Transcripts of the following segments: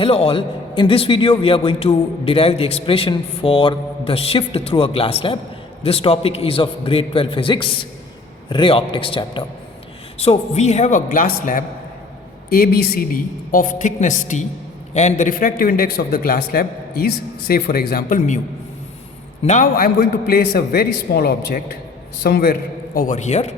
Hello all, in this video we are going to derive the expression for the shift through a glass slab. This topic is of grade 12 physics, ray optics chapter. So we have a glass slab ABCD of thickness T and the refractive index of the glass slab is, say for example, mu. Now I am going to place a very small object somewhere over here,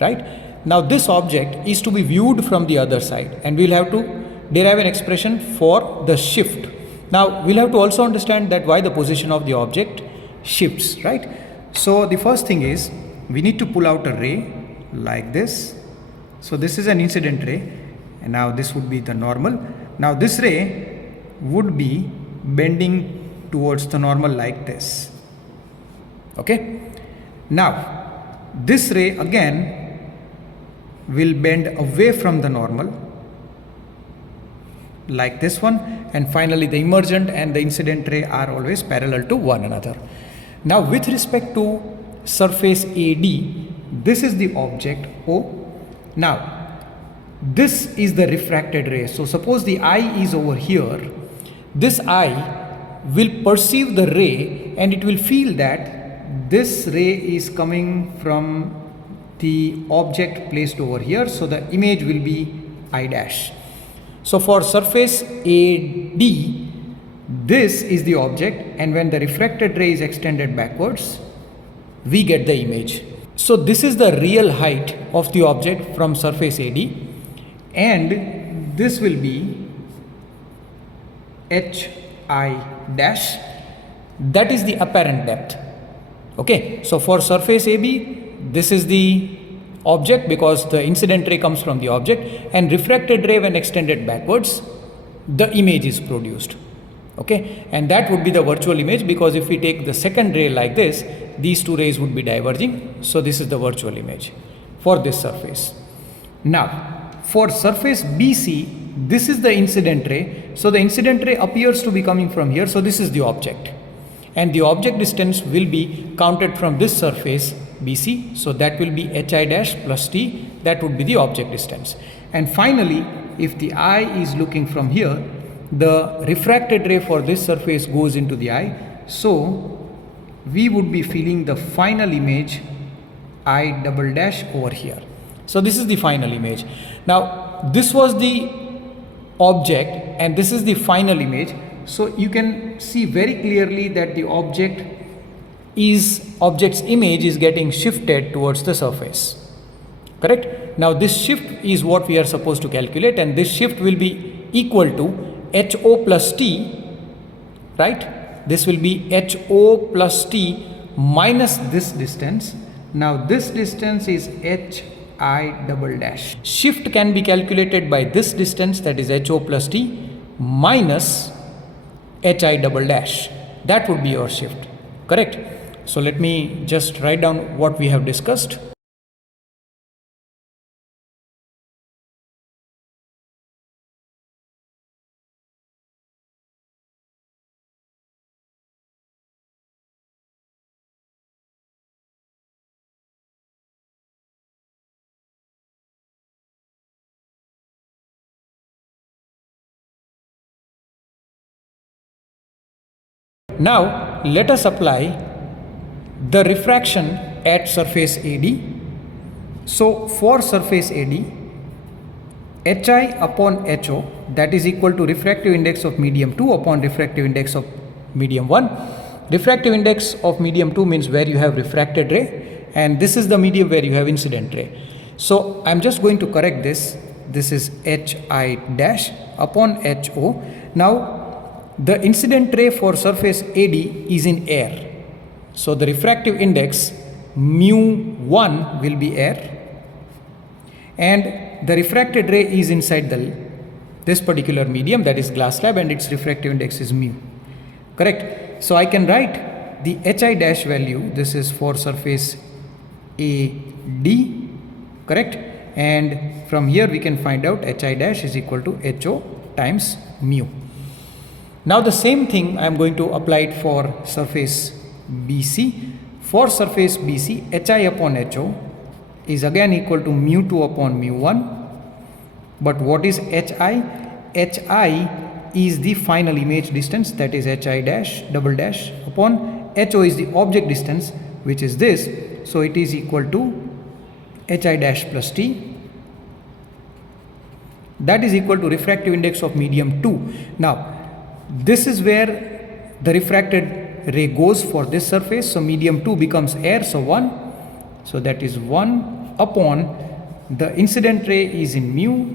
right? Now this object is to be viewed from the other side and we will have to derive an expression for the shift. Now we'll have to also understand that why the position of the object shifts, right? So the first thing is we need to pull out a ray like this. So this is an incident ray and now this would be the normal. Now this ray would be bending towards the normal like this. Okay. Now this ray again will bend away from the normal like this one, and finally the emergent and the incident ray are always parallel to one another. Now with respect to surface AD, this is the object O. Now this is the refracted ray. So suppose the eye is over here, this eye will perceive the ray and it will feel that this ray is coming from the object placed over here, so the image will be I dash. So for surface AD, this is the object, and when the refracted ray is extended backwards, we get the image. So this is the real height of the object from surface AD, and this will be HI dash. That is the apparent depth. Okay, so for surface AB, this is the object because the incident ray comes from the object, and refracted ray when extended backwards, the image is produced. Okay, and that would be the virtual image, because if we take the second ray like this, these two rays would be diverging. So this is the virtual image for this surface. Now for surface BC, this is the incident ray. So the incident ray appears to be coming from here. So this is the object, and the object distance will be counted from this surface BC, so that will be HI dash plus T, that would be the object distance. And finally, if the eye is looking from here, the refracted ray for this surface goes into the eye, so we would be feeling the final image I double dash over here. So this is the final image. Now this was the object and this is the final image, so you can see very clearly that the object's image is getting shifted towards the surface, correct? Now this shift is what we are supposed to calculate, and this shift will be equal to HO plus T, right? This will be HO plus T minus this distance. Now this distance is HI double dash. Shift can be calculated by this distance, that is HO plus T minus HI double dash. That would be your shift, correct? So let me just write down what we have discussed. Now let us apply the refraction at surface AD. So for surface AD, HI upon HO, that is equal to refractive index of medium 2 upon refractive index of medium 1. Refractive index of medium 2 means where you have refracted ray, and this is the medium where you have incident ray. So I am just going to correct this. This is HI dash upon HO. Now the incident ray for surface AD is in air. So the refractive index mu1 will be air, and the refracted ray is inside this particular medium, that is glass slab, and its refractive index is mu, correct? So I can write the HI dash value, this is for surface AD, correct? And from here we can find out HI dash is equal to HO times mu. Now the same thing I am going to apply it for surface BC. For surface BC, HI upon HO is again equal to mu2 upon mu1. But what is HI? HI is the final image distance, that is hi dash double dash, upon ho is the object distance, which is this. So it is equal to hi dash plus t. That is equal to refractive index of medium 2. Now this is where the refracted ray goes for this surface. So medium 2 becomes air, so 1. So that is 1 upon the incident ray is in mu.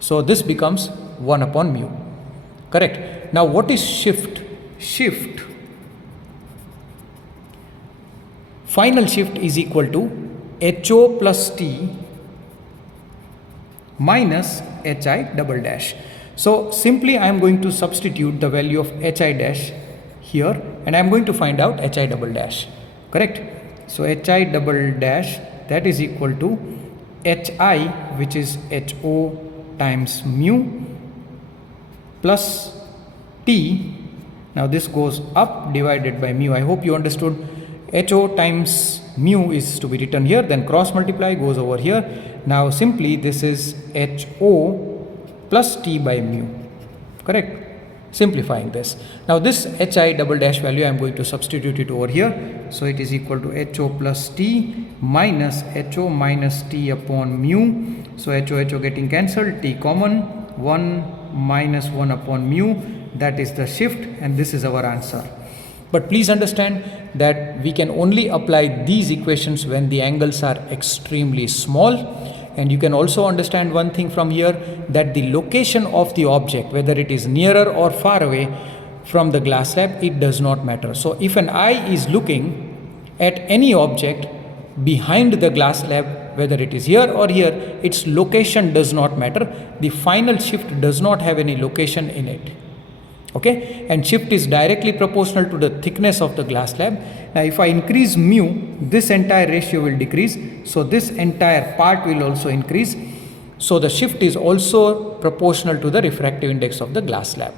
So this becomes 1 upon mu. Correct. Now what is shift? Shift, final shift is equal to HO plus T minus HI double dash. So simply I am going to substitute the value of HI dash here and I am going to find out HI double dash. Correct. So HI double dash, that is equal to HI, which is HO times mu plus T. Now this goes up divided by mu. I hope you understood. HO times mu is to be written here, then cross multiply goes over here. Now simply this is HO plus T by mu. Correct. Simplifying this. Now this HI double dash value I am going to substitute it over here. So it is equal to HO plus T minus HO minus T upon mu. So HO getting cancelled, T common, 1 minus 1 upon mu, that is the shift, and this is our answer. But please understand that we can only apply these equations when the angles are extremely small. And you can also understand one thing from here, that the location of the object, whether it is nearer or far away from the glass slab, it does not matter. So if an eye is looking at any object behind the glass slab, whether it is here or here, its location does not matter. The final shift does not have any location in it. Okay, and shift is directly proportional to the thickness of the glass slab. Now if I increase mu, this entire ratio will decrease, so this entire part will also increase. So the shift is also proportional to the refractive index of the glass slab.